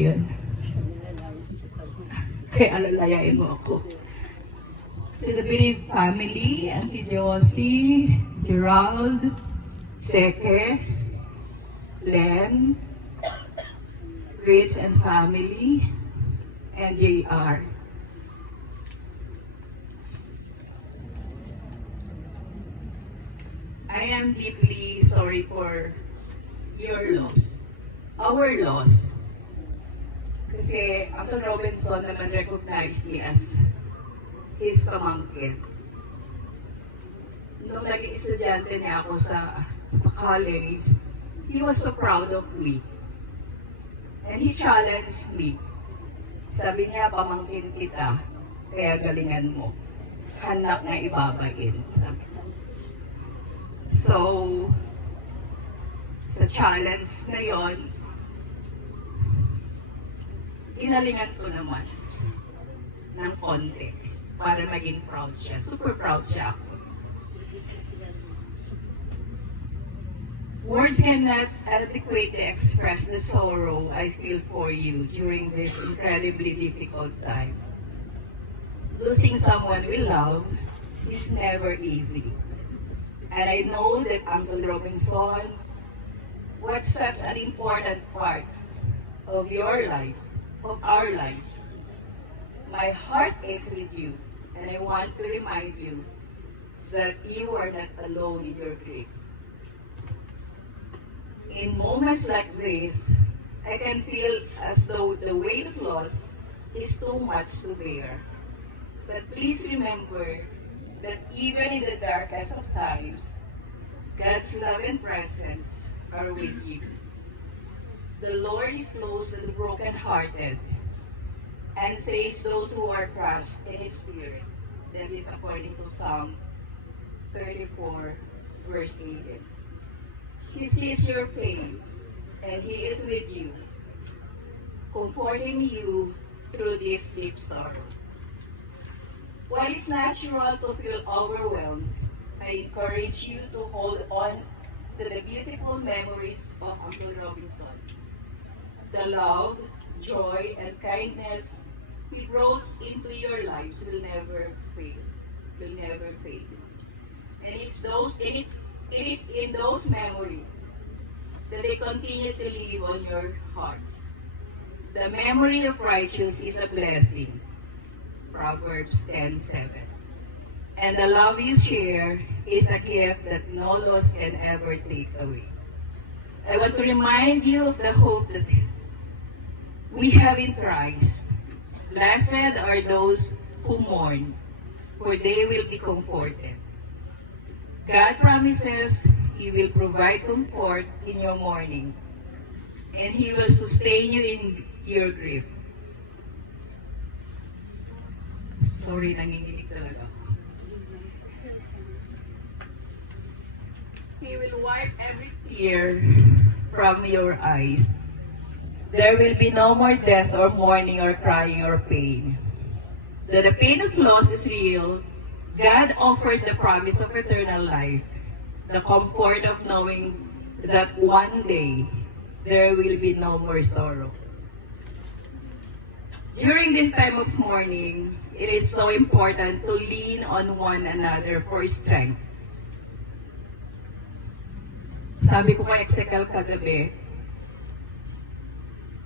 Yun. Kaya alalayain mo ako. To the bereaved family, Auntie Josie, Gerald, Seke, Len, Rich and family, and JR. I am deeply sorry for your loss, our loss. Kasi Uncle Robinson naman recognized me as his pamangkin. Nung naging estudyante niya ako sa college, he was so proud of me. And he challenged me. Sabi niya, pamangkin kita, kaya galingan mo. Hanap na ibabain. Sabi niya. So, sa challenge na yon, ginalingan ko naman ng konti para maging proud siya. Super proud siya ako. Words cannot adequately express the sorrow I feel for you during this incredibly difficult time. Losing someone we love is never easy. And I know that Uncle Robinson was such an important part of your lives, of our lives. My heart aches with you, and I want to remind you that you are not alone in your grief. In moments like this, I can feel as though the weight of loss is too much to bear. But please remember that even in the darkest of times, God's love and presence are with you. The Lord is close to the brokenhearted and saves those who are crushed in His spirit. That is according to Psalm 34, verse 18. He sees your pain and He is with you, comforting you through this deep sorrow. While it's natural to feel overwhelmed, I encourage you to hold on to the beautiful memories of Uncle Robinson. The love, joy, and kindness He brought into your lives will never fade. Will never fade. And it is in those memories that they continue to live on your hearts. The memory of righteous is a blessing. Proverbs 10:7. And the love you share is a gift that no loss can ever take away. I want to remind you of the hope that we have in Christ. Blessed are those who mourn, for they will be comforted. God promises He will provide comfort in your mourning, and He will sustain you in your grief. Sorry, nanginginig talaga ako. He will wipe every tear from your eyes. There will be no more death or mourning or crying or pain. Though the pain of loss is real, God offers the promise of eternal life, the comfort of knowing that one day there will be no more sorrow. During this time of mourning, it is so important to lean on one another for strength. Sabi ko kay Execal kagabi,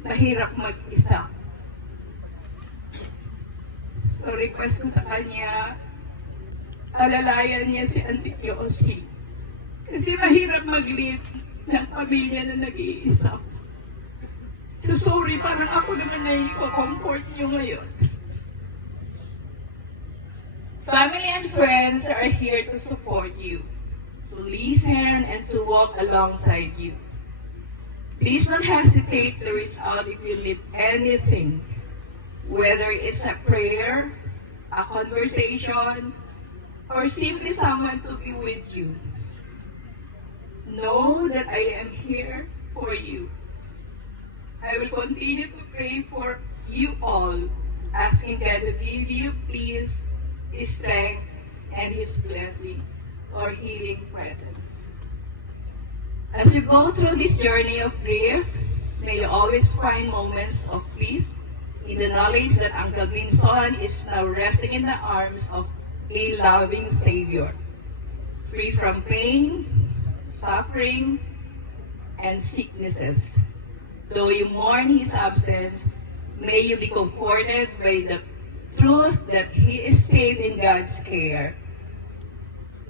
mahirap mag-isa. So request ko sa kanya, alalayan niya si Auntie Josie. Kasi mahirap mag-lead ng pamilya na nag-iisa. So sorry, parang ako naman na i-comfort niyo ngayon. Family and friends are here to support you, to listen and to walk alongside you. Please don't hesitate to reach out if you need anything, whether it's a prayer, a conversation, or simply someone to be with you. Know that I am here for you. I will continue to pray for you all, asking God to give you peace, strength, and His blessing or healing presence. As you go through this journey of grief, May you always find moments of peace in the knowledge that Uncle Vinson is now resting in the arms of a loving Savior, free from pain, suffering, and sicknesses. Though you mourn his absence, may you be comforted by the truth that he is safe in God's care,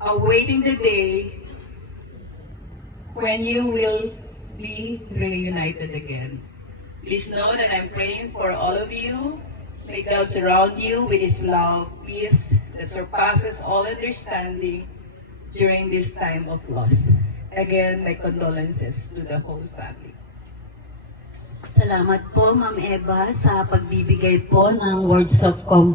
awaiting the day when you will be reunited again. Please know that I'm praying for all of you. May God surround you with His love, peace that surpasses all understanding during this time of loss. Again, my condolences to the whole family. Salamat po, Ma'am Eva, sa pagbibigay po ng words of